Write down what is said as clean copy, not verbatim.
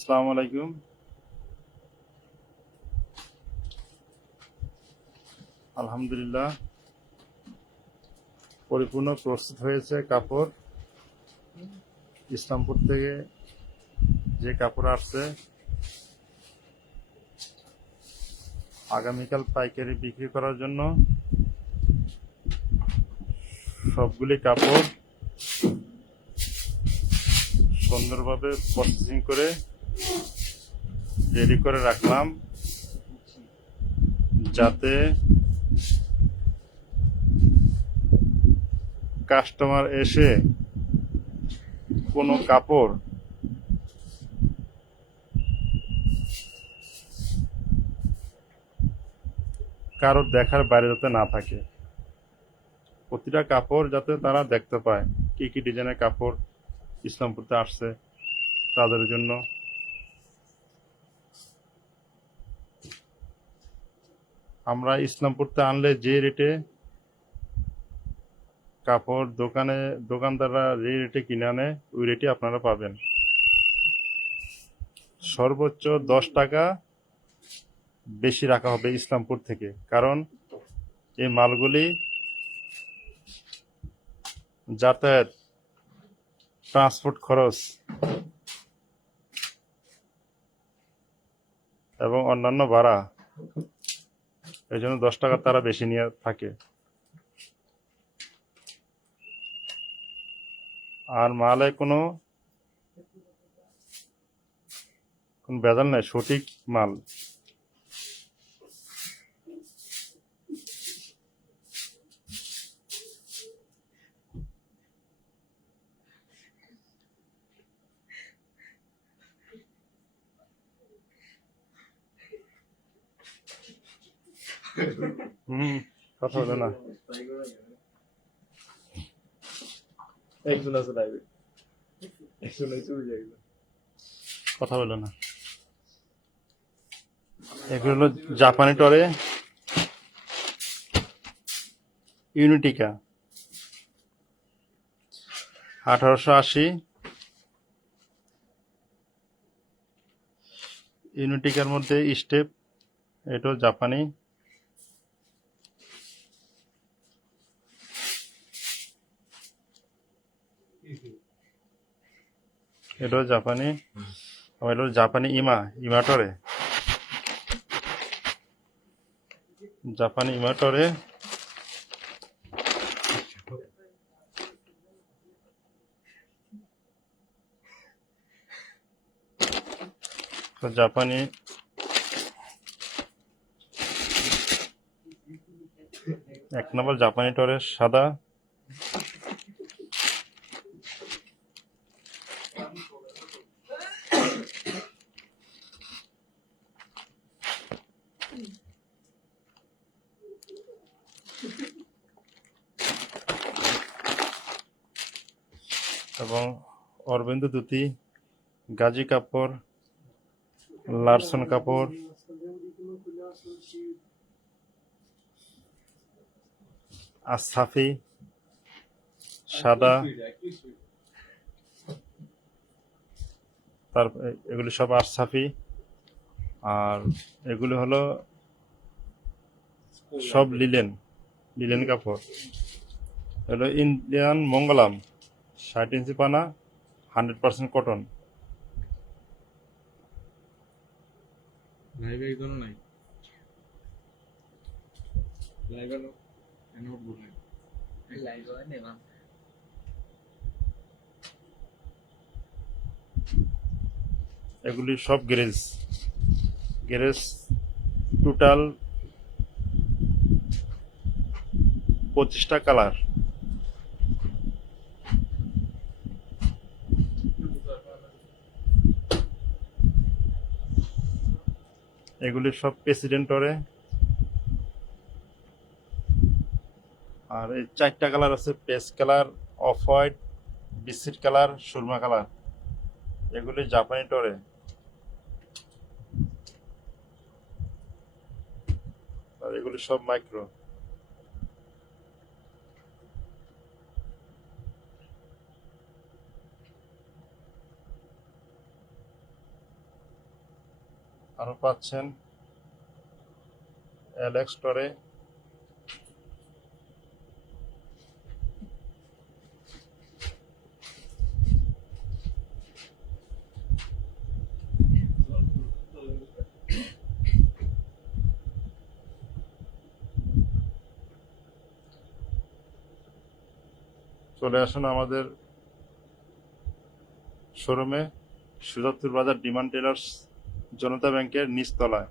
আসসালামু আলাইকুম। আলহামদুলিল্লাহ, পরিপূর্ণ প্রস্তুত হয়েছে কাপড়। ইসলামপুর থেকে যে কাপড় আসছে আগামীকাল পাইকারি বিক্রি করার জন্য সবগুলি কাপড় সুন্দরভাবে প্রসেসিং করে রেডি করে রাখলাম, যাতে কাস্টমার এসে কোনো কাপড় কারোর দেখার বাইরে যাতে না থাকে। প্রতিটা কাপড় যাতে তারা দেখতে পায় কি কি ডিজাইনের কাপড় ইসলামপুরতে আসছে তাদের জন্য। আমরা ইসলামপুরতে আনলে যে রেটে কাপড় দোকানদাররা যে রেটে কিনে আনে ওই রেটে আপনারা পাবেন। সর্বোচ্চ 10 টাকা বেশি রাখা হবে ইসলামপুর থেকে, কারণ এই মালগুলি যাতায়াত, ট্রান্সপোর্ট খরচ এবং অন্যান্য ভাড়া, এই জন্য 10 টাকা তারা বেশি নিয়ে থাকে। আর মালে কোনো ভেজাল নাই, সঠিক মাল। কথা বলে না, কথা বলে না। এগুলো হলো জাপানি টরে ইউনিটিকা 1880। ইউনিটিকার মধ্যে স্টেপ, এটা জাপানি। এটাও জাপানি, আবার এটা জাপানি ইমাটরে, জাপানি ইমাটরে। তো জাপানি 1 নম্বর জাপানি টরে সাদা, এবং অরবিন্দ ধুতি, গাজী কাপড়, লারসন কাপড়, আসাফি সাদা। তারপর এগুলি সব আসাফি। আর এগুলি হলো সব লিলেন কাপড়। হলো ইন্ডিয়ান মঙ্গলাম 60 ইঞ্চি পানা, 100% কটন। এগুলি সব গ্যারেজ টোটাল 25টা কালার। এগুলি সব প্রেসিডেন্টরে। আর এই 4টা কালার আছে, paste colour, off white, biscuit colour, সুরমা কালার। এগুলি জাপানি টরে। আর এগুলি সব মাইক্রো। আরো পাচ্ছেন অ্যালেক্স স্টোরে। চলে আসুন আমাদের শোরুমে, সুজাতুর বাজার ডিমান্ড টেলার্স, জনতা ব্যাংকের নিচতলায়।